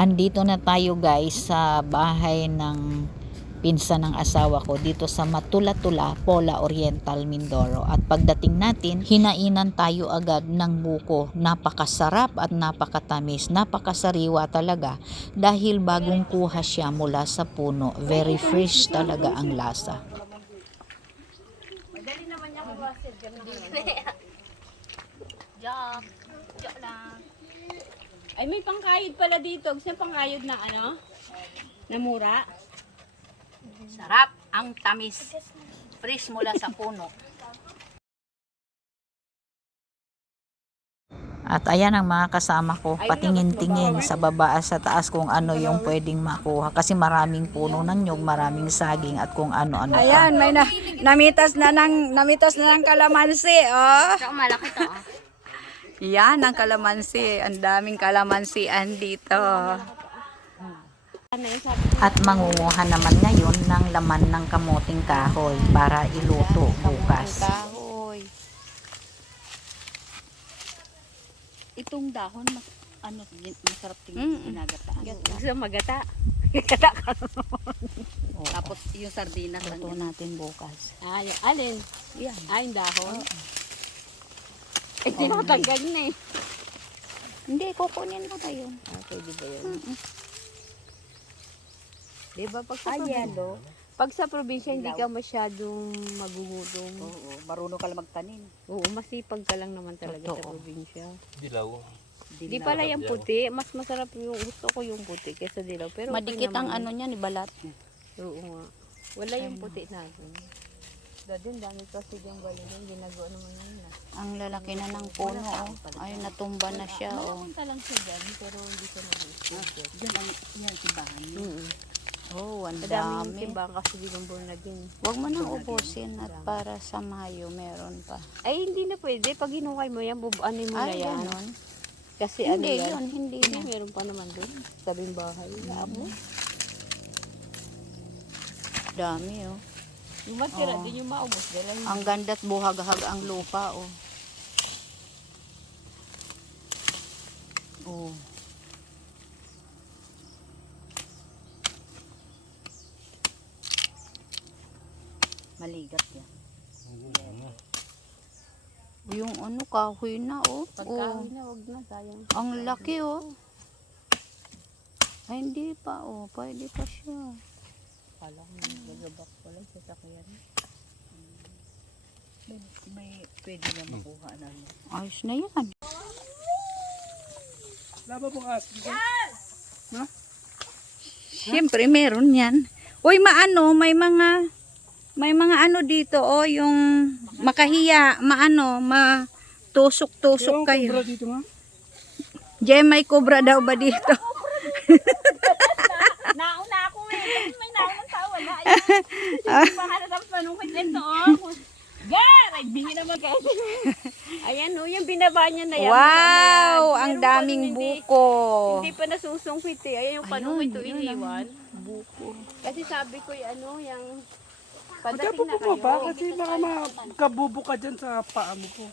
Andito na tayo guys sa bahay ng pinsan ng asawa ko dito sa Matula-Tula, Pola Oriental, Mindoro. At pagdating natin, hinainan tayo agad ng buko. Napakasarap at napakatamis. Napakasariwa talaga dahil bagong kuha siya mula sa puno. Very fresh talaga ang lasa. Madali naman niya kawasid. Joke. Joke lang. Ay, may pangkayod pala dito. Gusto niya pangkayod na ano? Na mura? Sarap ang tamis. Fresh mula sa puno. At ayan ang mga kasama ko, patingin-tingin sa baba at sa taas kung ano yung pwedeng makuha. Kasi maraming puno ng nyug, maraming saging at kung ano-ano pa. Ayan, may namitas na ng kalamansi, oh. Tsaka malaki to, ah. Yan ang kalamansi. Ang daming kalamansian dito. At mangunguha naman ngayon ng laman ng kamuting kahoy para iluto bukas. Kahoy. Itong dahon, ano, masarap tingin ginagataan. Gusto magata. Gata ka. Tapos yung sardinas. Luto natin bukas. Ah, yung alin? Yan. Ah, yung dahon. Eh, tinatanggal na eh. Hindi, kukunin mo na yun. Ah, pwede ba yun? Diba pag sa yellow. pag sa probinsya hindi ka masyadong magugutom. Oo, marunong ka lang magtanim. Oo, masipag ka lang naman talaga sa Totoo. probinsya. Dilaw. Di pala yung puti, mas masarap yung gusto ko yung puti kaysa dilaw. Pero okay Madikit ang naman. ano niya, ni balat. Oo nga. Wala yung puti natin. Dati dami kasi yung galing ginagawa naman yun na. Ang lalaki na ng puno, oh. Ay, natumba na siya, oh. Punta lang siya dyan, pero hindi siya nag-isip. Yan ang simbahan niyo. Oh, ang Madami yung dami. timbang kasi di gambor na din. Huwag mo nang ubusin at para sa Mayo meron pa. Ay, hindi na pwede. Pag hinukay mo yan, bubuanin mo na Ay, yan. ganon. Kasi ano Hindi yan? yun, hindi Hindi, na. meron pa naman doon. Sabing bahay. Amo. Dami, oh. Yung matira, Oo. din yung maubos. Dala yung Ang ganda't buhag-hag ang lupa, oh. Oh. Maligat yan. Yung ano, kahoy na, oh. pagkahoy Oh. na, wag na. Sayang. Ang laki, oh. Ay, hindi pa, oh. Pwede pa siya. Kala ko nagagabak pala sa sakyan. May pwede na makuha na. Ayos na yan. Laba pong asin. Siyempre, meron yan. Uy, may mga ano dito, oh, yung makahiya, matusok-tusok kayo. Sobra dito nga. Diyan may cobra daw ba dito? Nauna ako eh. May naunang tao. Wala. Ayun. Pahala tapos manungkit nito. Gar! Ay, bingi naman kasi. Ayan o, yung binaba niya na yan. Wow, Meron ang pa daming nun, buko. Hindi pa nasusungkit eh. Ayan yung panungkit to yun iniwan. Buko. Kasi sabi ko yung yung Ate, padating na pupo ba? kayo. Kasi baka makabubo ka dyan sa paa mo po.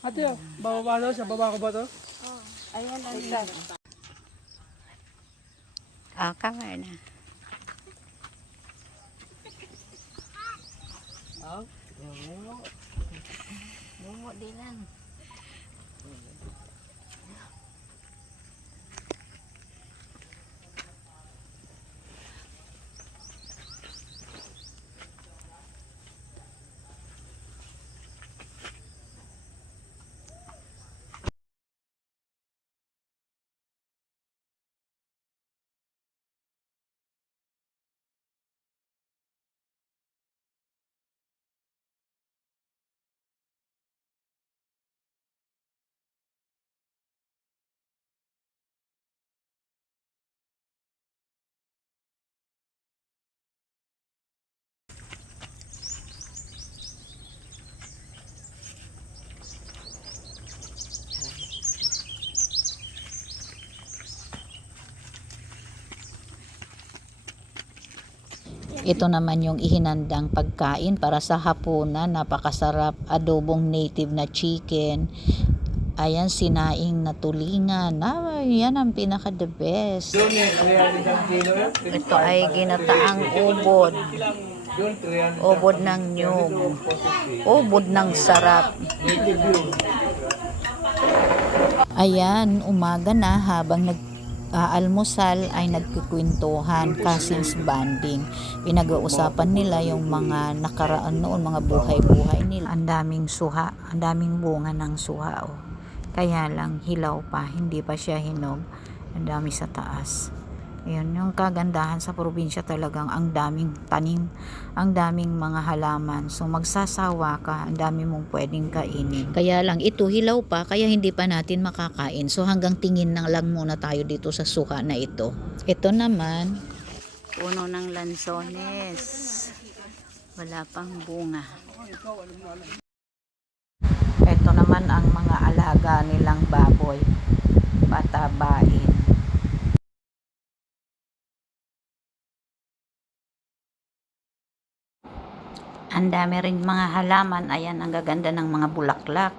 Ate, bababa daw siya. Baba ko ba to? Ayan, ayan. Kamay na. Bungo din lang. Ito naman yung ihinandang pagkain para sa hapunan. Napakasarap, adobong native na chicken, Ayan, sinaing na tulingan. Yan ang pinaka the best. Ito ay ginataang ubod. Ubod ng nyug. Ubod ng sarap. Ayan, umaga na habang almusal ay nagkukwentuhan, cousins bonding. Pinag-uusapan nila yung mga nakaraan noon, mga buhay-buhay nila. Ang daming suha, ang daming bunga ng suha. Oh. Kaya lang hilaw pa, hindi pa siya hinog. Ang dami sa taas. Ayun, yung kagandahan sa probinsya talagang ang daming tanim, ang daming mga halaman. So magsasawa ka, ang dami mong pwedeng kainin. Kaya lang ito hilaw pa, kaya hindi pa natin makakain. So hanggang tingin na lang muna tayo dito sa suka na ito. Ito naman, puno ng lansones. Wala pang bunga. Ito naman ang mga alaga nilang baboy. Patabain. Ang dami rin mga halaman. Ayan, ang gaganda ng mga bulaklak.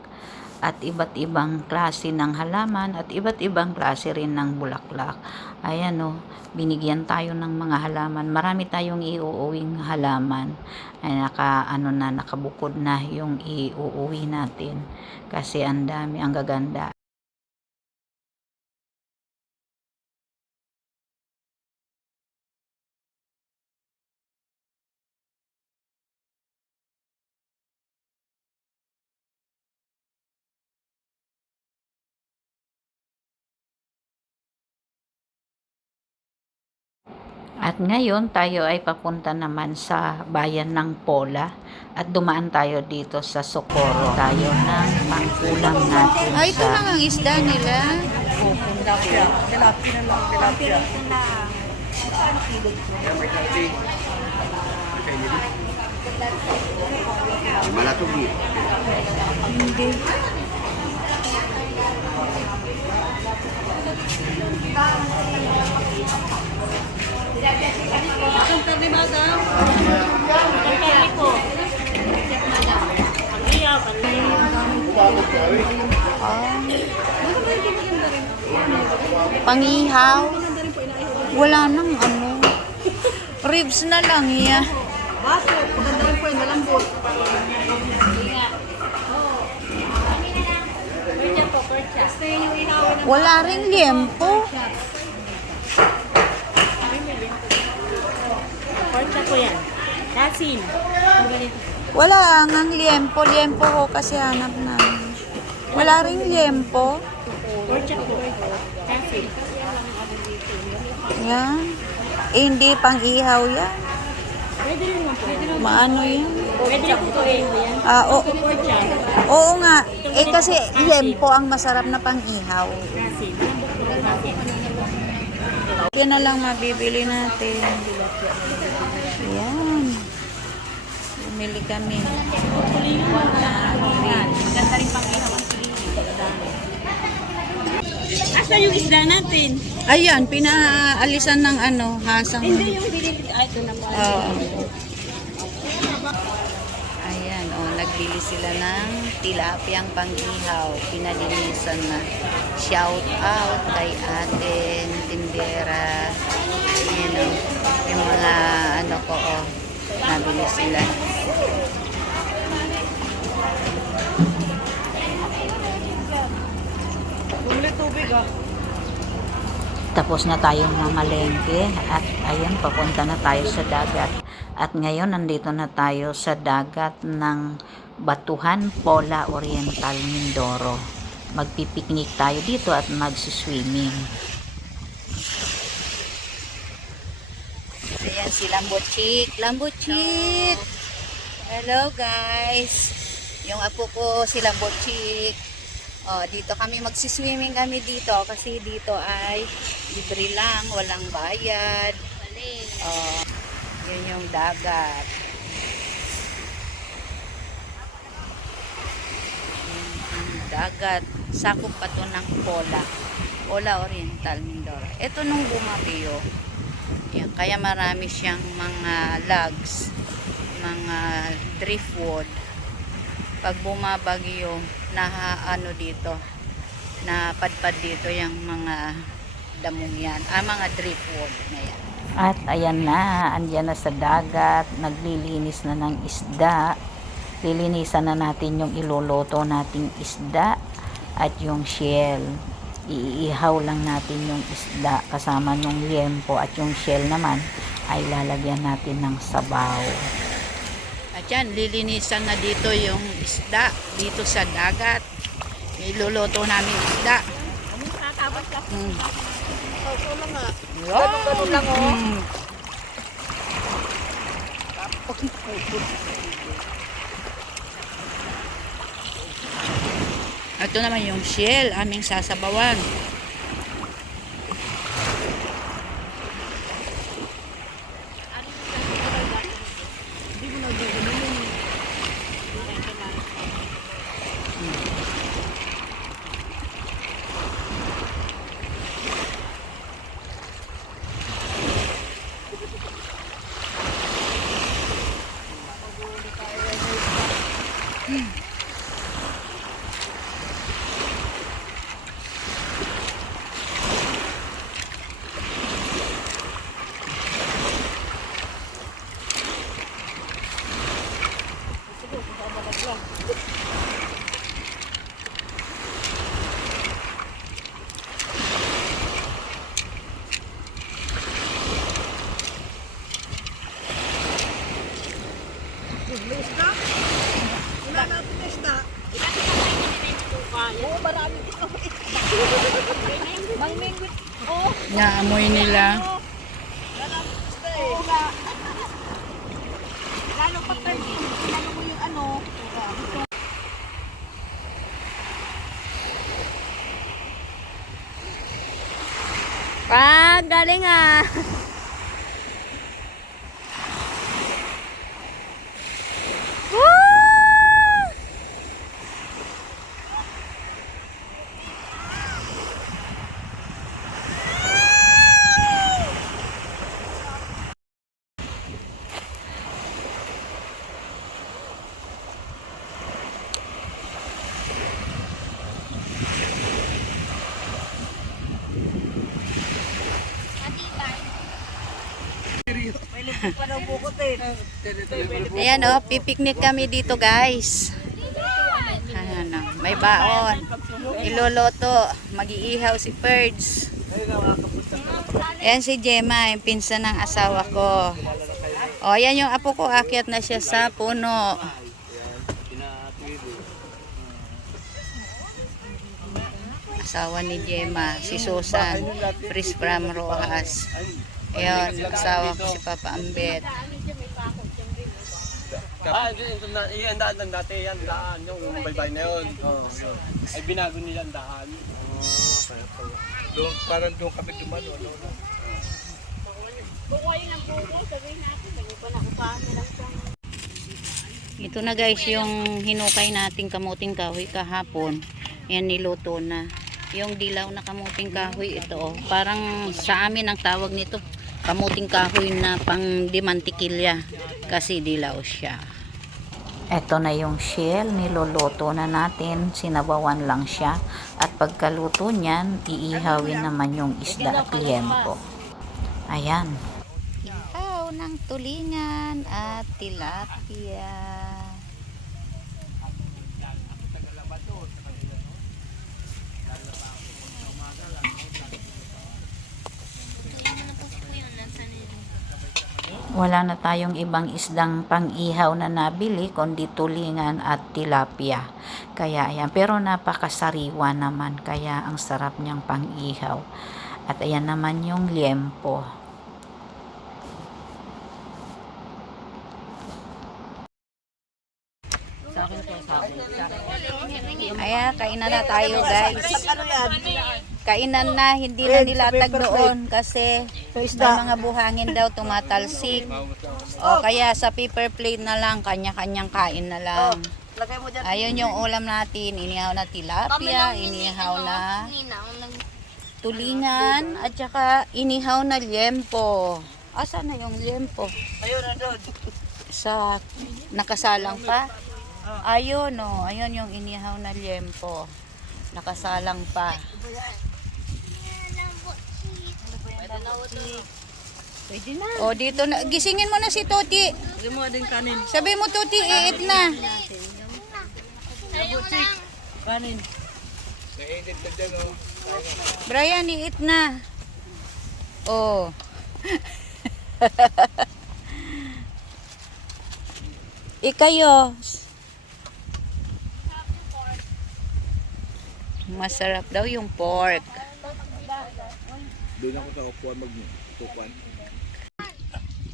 At iba't ibang klase ng halaman at iba't ibang klase rin ng bulaklak. Ayan o, binigyan tayo ng mga halaman. Marami tayong iuuwing halaman. Ay nakabukod na yung iuuwi natin. Kasi ang dami, ang gaganda. At ngayon tayo ay papunta naman sa bayan ng Pola at dumaan tayo dito sa Socorro. Tayo ng pangkulam natin Ay, ito lang ang isda nila. Malatugi. Hindi. Pangihaw. Wala nang ano. Ribs na lang iya. Wala rin liempo. Porcha ko yan. Kasin. Wala ang liempo. Liempo ko kasi hanap namin. Wala rin liempo. Porcha ko. Kasin. Yan. Eh, hindi pang ihaw yan. Pwede rin naman po. Maano yan? Pwede rin po yan. Porcha. Oo nga. Eh kasi liempo ang masarap na pang ihaw. Kasin. Yan na lang mabibili natin. Yan. Bumili kami. Ganda rin pang ihaw. Asa yung isda natin? Ayan, pinaalisan ng ano, hasang. Hindi yung binili. Ay, ito na po. Oo. Ayan, nagbili sila ng tilapiyang pang-ihaw. Pinalinisan na. Shout out kay ate, tindera. Ayan, yung mga ano ko, nabili sila. Tapos na tayong mamalengke at ayan, papunta na tayo sa dagat. At ngayon, nandito na tayo sa dagat ng Batuhan, Pola Oriental, Mindoro. Magpipiknik tayo dito at magsiswimming. Ayan si Lambochik. Lambochik! Hello guys! Yung apo ko si Lambochik. Dito kami magsiswimming kami dito kasi dito ay libre lang, walang bayad. Yun yung dagat. Yung dagat, sakop pa to ng Pola Oriental, Mindoro. Ito nung bumagyo. Yan, kaya marami siyang mga logs, mga driftwood. Pag bumabagyo, ano dito, na padpad dito yung mga damong yan, mga driftwood na yan. At ayan na, andyan na sa dagat, naglilinis na ng isda. Lilinisan na natin yung iluluto nating isda at yung shell. Iihaw lang natin yung isda kasama nung liempo at yung shell naman ay lalagyan natin ng sabaw. At yan, lilinisan na dito yung isda dito sa dagat. Iluluto namin isda. Kami kakabas lang. Ganun lang oh. Ito naman yung shell, aming sasabawan. Naamoy nila. Lalo pa lalo mo yung ano. Galing ah. Ayan oh, pipiknik kami dito guys. Ano, may baon. Iloloto, mag-iihaw si Perds. Ayan si Gemma, yung pinsan ng asawa ko. O, ayan yung apo ko, akyat na siya sa puno. Asawa ni Gemma, si Susan, Pris from Rojas. Ayan, asawa ko si Papa Ambet. Iyan daan dati, yan daan, yung baybay na yun. Ay binago nilang daan. Doon, parang doon kami dumano. Ito na guys, yung hinukay nating kamuting kahoy kahapon. Yan, niluto na. Yung dilaw na kamuting kahoy, ito oh. Parang sa amin ang tawag nito, kamuting kahoy na pang dimantikilya. Kasi dilaw siya. Eto na yung shell, niluluto na natin, sinabawan lang siya. At pagkaluto niyan, iihawin naman yung isda at liempo. Ayan. Ihaw ng tulingan at tilapia. Wala na tayong ibang isdang pang-ihaw na nabili kundi tulingan at tilapia. Kaya ayan, pero napakasariwa naman, kaya ang sarap niyang pang-ihaw. At ayan naman yung liempo. Ayan, kainan na tayo guys. Kainan na, hindi na nilatag doon kasi may mga buhangin daw tumatalsik. O kaya sa paper plate na lang, kanya-kanyang kain na lang. Ayun yung ulam natin, inihaw na tilapia, inihaw na tulingan, at saka inihaw na liempo. Asan na yung liempo? Ayun na doon. Sa nakasalang pa. Ayun oh, ayun yung inihaw na liempo. Nakasalang pa. Pwede na. O, dito na. Gisingin mo na si Toti. Hindi mo din kanin. Sabi mo, Toti, iit na. Kanin. Brian, iit na. Oh. Ikayo. Masarap daw yung pork. Doon ako sa upuan magtukuan.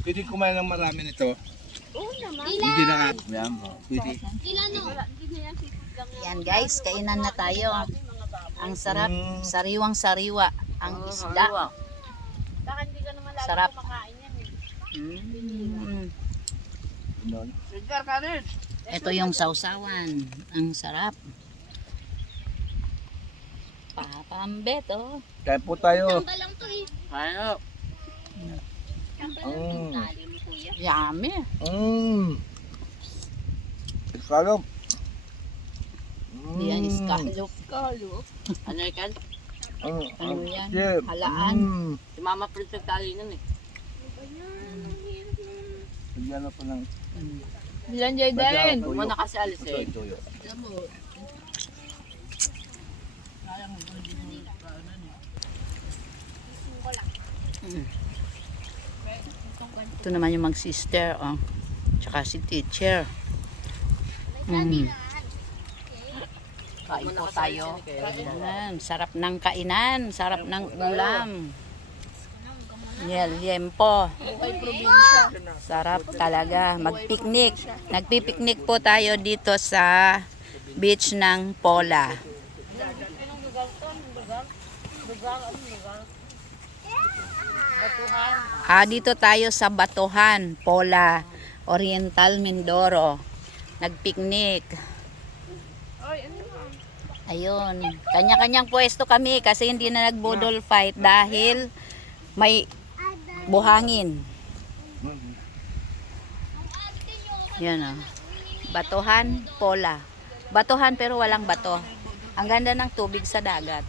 Pwede kumain ng marami nito. Oo naman. Hindi na nga. Yan po. Pwede. Yan guys, kainan na tayo. Ang sarap, sariwang-sariwa ang isda. Baka hindi ka naman lagi Sarap. kumakain yan eh. Doon. Edgar, kanin. Ito yung sausawan. Ang sarap. Papambet, oh. Kain po tayo. Ano? Yummy. Escalop. Yan, iskalop. Ano yan? Ano yan? Chip. Halaan. Si Mama Prince nagtali nun eh. Bigyan na po ng Ilan Jay din? tuyo. Huwag mo na kasi alis eh. tuyo. Ito naman yung mag-sister, oh. Tsaka si teacher. Kain po tayo. Yan, sarap ng kainan, sarap ng ulam. Yempo. Sarap talaga. Mag-picnic. Nagpipiknik po tayo dito sa beach ng Pola. Dito tayo sa Batuhan, Pola, Oriental, Mindoro. Nagpiknik. Ayun. Kanya-kanyang pwesto kami kasi hindi na nagbudol fight dahil may buhangin. Yan o. Batuhan, Pola. Batuhan pero walang bato. Ang ganda ng tubig sa dagat.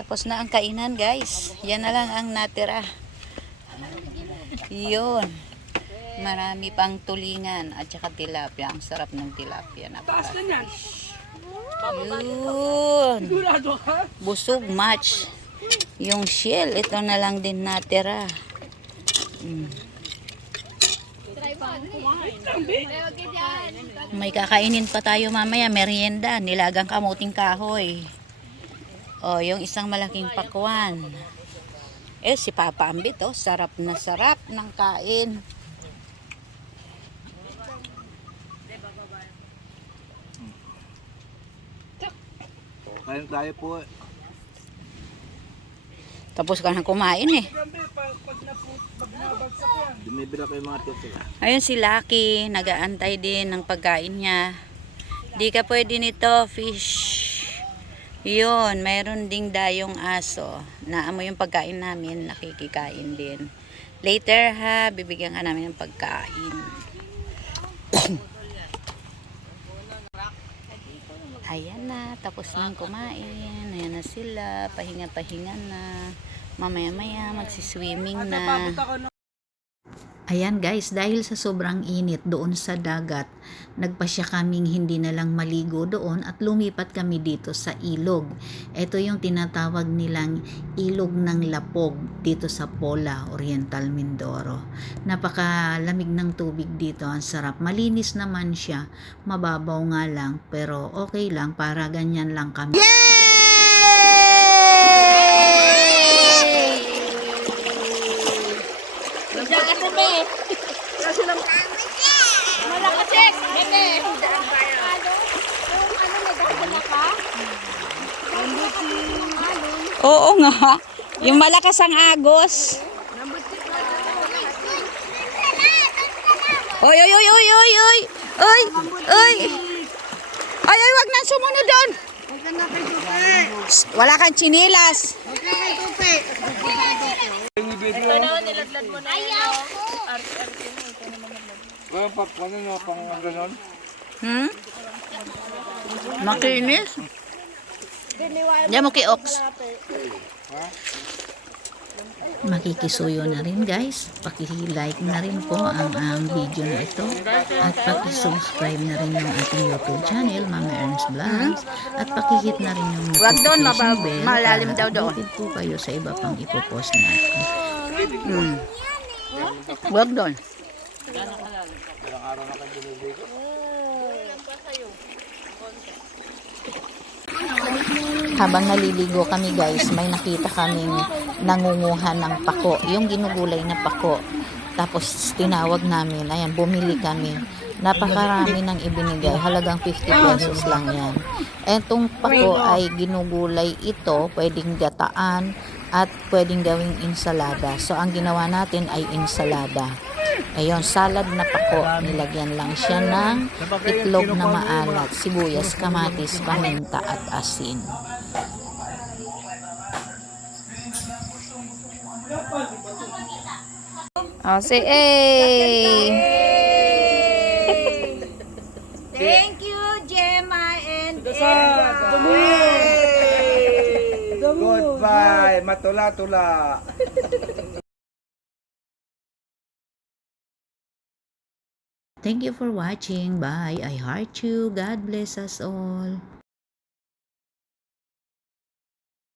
Tapos na ang kainan guys. Yan na lang ang natira. Yun. Marami pang tulingan at saka tilapia. Ang sarap ng tilapia. Taas na yan. Yun. Sigurado ka? Busog match. Yung shell, ito na lang din natira. May kakainin pa tayo mamaya, merienda, nilagang kamuting kahoy. O, yung isang malaking pakwan. Si Papa Ambit, oh, sarap na sarap ng kain. Kain tayo po. Tapos ka na kumain eh. Gambe, pag nabagsak yan. Dumibira ko yung mga tiyo. Ayun si Lucky, nag-aantay din ng pagkain niya. Di ka pwede nito, fish. Yun, mayroon ding dayong aso. Naamoy yung pagkain namin, nakikikain din. Later ha, bibigyan ka namin ng pagkain. Ayan na, tapos nang kumain. Ayan na sila, pahinga-pahinga na. Mamaya-maya, magsiswimming na. Ayan guys, dahil sa sobrang init doon sa dagat, nagpasya kaming hindi na lang maligo doon at lumipat kami dito sa ilog. Ito yung tinatawag nilang ilog ng Lapog dito sa Pola, Oriental, Mindoro. Napakalamig ng tubig dito, ang sarap. Malinis naman siya, mababaw nga lang, pero okay lang, para ganyan lang kami. Oo nga. Yung malakas ang agos. Oy, oy, oy, oy, oy, oy. Oy, oy. Ay, ay, wag nang sumunod doon. Wala kang chinilas. Hmm? Makinis. Diyan mo kay Ox. Makikisuyo na rin guys. Paki-like na rin po ang video na ito. At paki-subscribe na rin yung ating YouTube channel, Mama Ernst Vlogs. At paki-hit na rin yung Wag doon, notification bell malalim daw para doon. updated po kayo sa iba pang ipopost natin. Wag doon. Habang naliligo kami guys, may nakita kaming nangunguha ng pako, yung ginugulay na pako. Tapos tinawag namin, ayan, bumili kami. Napakarami nang ibinigay, halagang 50 pesos lang yan. Etong pako ay ginugulay ito, pwedeng gataan at pwedeng gawing insalada. So ang ginawa natin ay insalada. Ayun, salad na pako, nilagyan lang siya ng itlog na maalat, sibuyas, kamatis, paminta at asin. Oh, say Thank you, Gemma and Goodbye, matula-tula. Thank you for watching. Bye. I heart you. God bless us all.